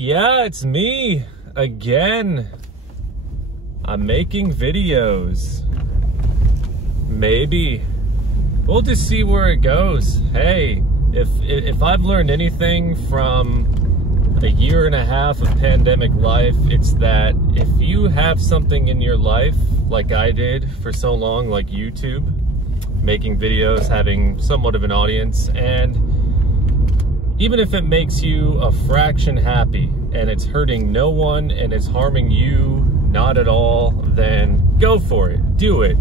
Yeah, it's me again. I'm making videos. Maybe. We'll just see where it goes. Hey, if I've learned anything from a 1.5 years of pandemic life, it's that if you have something in your life, like I did for so long, like YouTube, making videos, having somewhat of an audience, and even if it makes you a fraction happy and it's hurting no one and it's harming you not at all, then go for it, do it.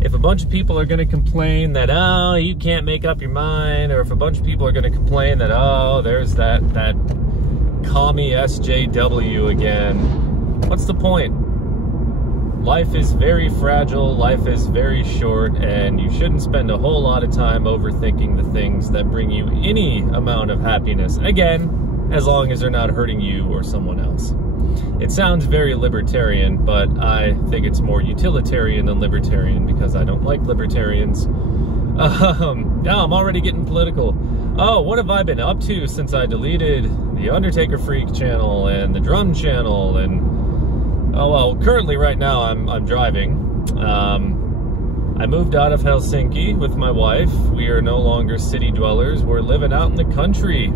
If a bunch of people are gonna complain that, oh, you can't make up your mind, or if a bunch of people are gonna complain that, oh, there's that commie SJW again, what's the point? Life is very fragile, life is very short, and you shouldn't spend a whole lot of time overthinking the things that bring you any amount of happiness. Again, as long as they're not hurting you or someone else. It sounds very libertarian, but I think it's more utilitarian than libertarian because I don't like libertarians. Now I'm already getting political. Oh, what have I been up to since I deleted the Undertaker Freak channel and the drum channel? And oh well, currently right now I'm driving. I moved out of Helsinki with my wife. We are no longer city dwellers. We're living out in the country.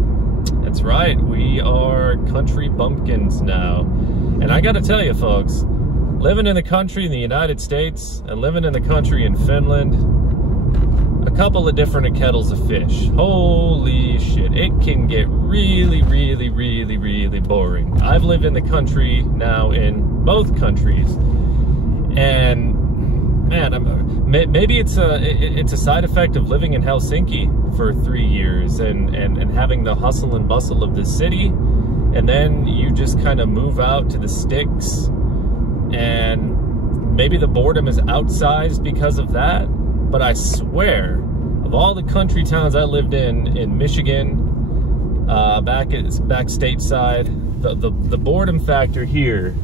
That's right, we are country bumpkins now. And I gotta tell you folks, living in the country in the United States and living in the country in Finland, a couple of different kettles of fish. Holy shit, it can get really, really, really, really boring. I've lived in the country now in both countries, and man, maybe it's a side effect of living in Helsinki for 3 years and having the hustle and bustle of the city, and then you just kind of move out to the sticks, and maybe the boredom is outsized because of that. But I swear, of all the country towns I lived in Michigan, back stateside, the boredom factor here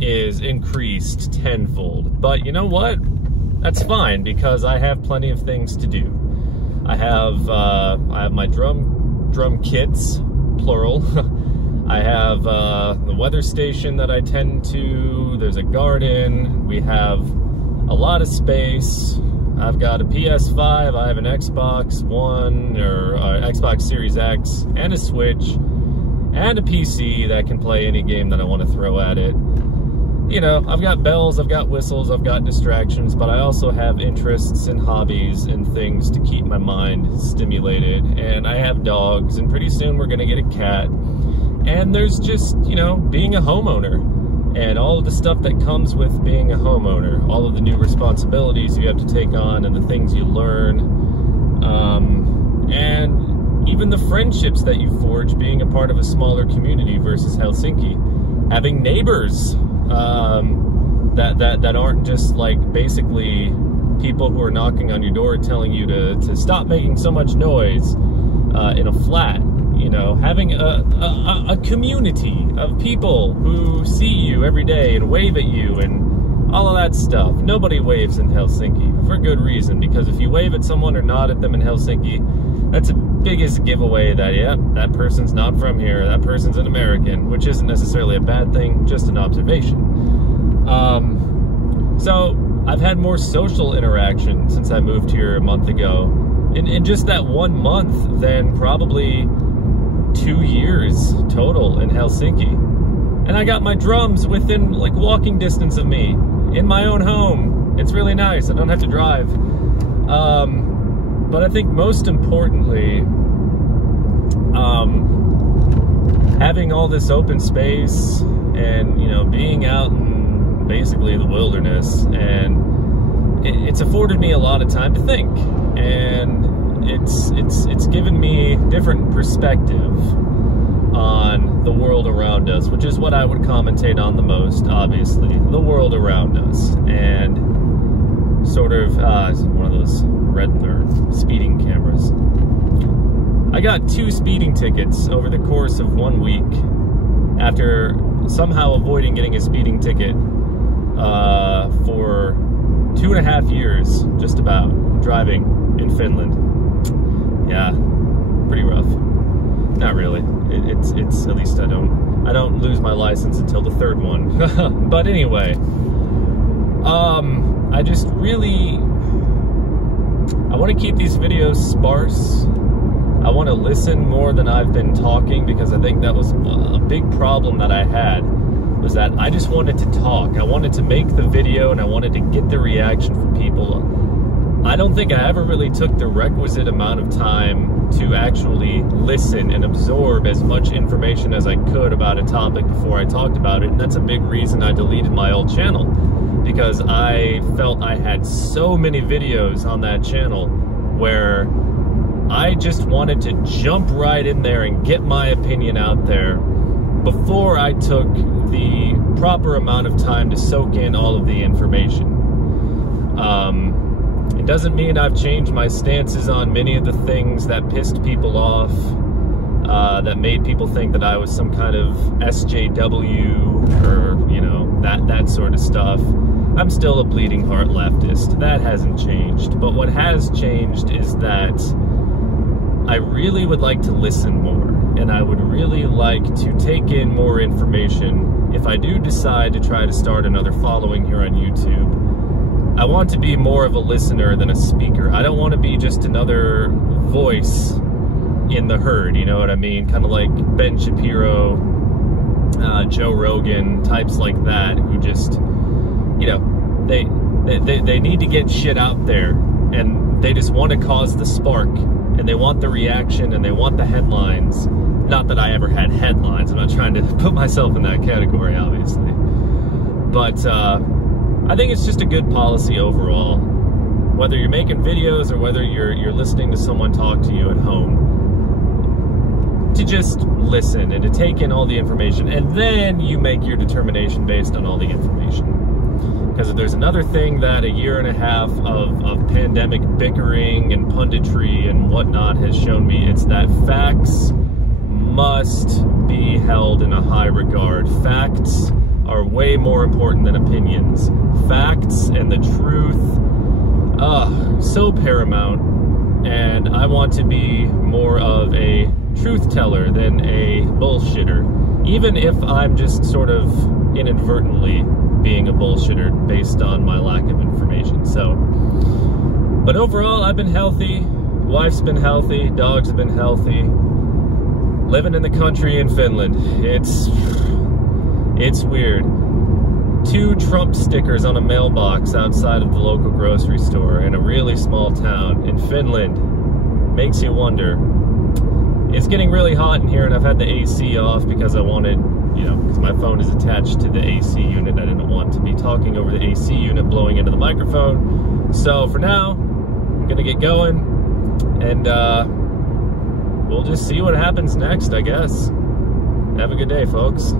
is increased tenfold. But you know what? That's fine because I have plenty of things to do. I have my drum kits, plural. I have the weather station that I tend to. There's a garden. We have a lot of space. I've got a PS5, I have an Xbox One, or Xbox Series X, and a Switch, and a PC that can play any game that I want to throw at it. You know, I've got bells, I've got whistles, I've got distractions, but I also have interests and hobbies and things to keep my mind stimulated. And I have dogs, and pretty soon we're gonna get a cat. And there's just, you know, being a homeowner. And all of the stuff that comes with being a homeowner, all of the new responsibilities you have to take on and the things you learn, and even the friendships that you forge being a part of a smaller community versus Helsinki. Having neighbors that aren't just like basically people who are knocking on your door telling you to stop making so much noise in a flat. You know, having a community of people who see you every day and wave at you and all of that stuff. Nobody waves in Helsinki, for good reason, because if you wave at someone or nod at them in Helsinki, that's the biggest giveaway that, yeah, that person's not from here, that person's an American, which isn't necessarily a bad thing, just an observation. So I've had more social interaction since I moved here a month ago, in just that 1 month, than probably 2 years total in Helsinki. And I got my drums within like walking distance of me in my own home. It's really nice. I don't have to drive. But I think most importantly, having all this open space and, you know, being out in basically the wilderness, and it's afforded me a lot of time to think, and it's given me different perspective on the world around us, which is what I would commentate on the most, obviously, the world around us, and sort of one of those red or speeding cameras. I got 2 speeding tickets over the course of 1 week after somehow avoiding getting a speeding ticket for 2.5 years, just about, driving in Finland. Yeah, pretty rough. Not really. It's at least I don't I don't lose my license until the third one. But anyway, I just really, I want to keep these videos sparse. I want to listen more than I've been talking, because I think that was a big problem that I had, was that I just wanted to talk. I wanted to make the video and I wanted to get the reaction from people. I don't think I ever really took the requisite amount of time to actually listen and absorb as much information as I could about a topic before I talked about it. And that's a big reason I deleted my old channel, because I felt I had so many videos on that channel where I just wanted to jump right in there and get my opinion out there before I took the proper amount of time to soak in all of the information. It doesn't mean I've changed my stances on many of the things that pissed people off, that made people think that I was some kind of SJW or, you know, that sort of stuff. I'm still a bleeding heart leftist. That hasn't changed. But what has changed is that I really would like to listen more, and I would really like to take in more information if I do decide to try to start another following here on YouTube. I want to be more of a listener than a speaker. I don't want to be just another voice in the herd, you know what I mean? Kind of like Ben Shapiro, Joe Rogan, types like that, who just, you know, they need to get shit out there, and they just want to cause the spark, and they want the reaction, and they want the headlines. Not that I ever had headlines. I'm not trying to put myself in that category, obviously. But I think it's just a good policy overall, whether you're making videos or whether you're listening to someone talk to you at home, to just listen and to take in all the information, and then you make your determination based on all the information. Because if there's another thing that a year and a half of pandemic bickering and punditry and whatnot has shown me, it's that facts must be held in a high regard. Facts are way more important than opinions. Facts and the truth, so paramount. And I want to be more of a truth teller than a bullshitter, even if I'm just sort of inadvertently being a bullshitter based on my lack of information. So, but overall, I've been healthy. Wife's been healthy. Dogs have been healthy. Living in the country in Finland, it's weird. 2 Trump stickers on a mailbox outside of the local grocery store in a really small town in Finland makes you wonder. It's getting really hot in here, and I've had the AC off because I wanted, you know, because my phone is attached to the AC unit. I didn't want to be talking over the AC unit blowing into the microphone. So for now, I'm gonna get going, and we'll just see what happens next, I guess. Have a good day, folks.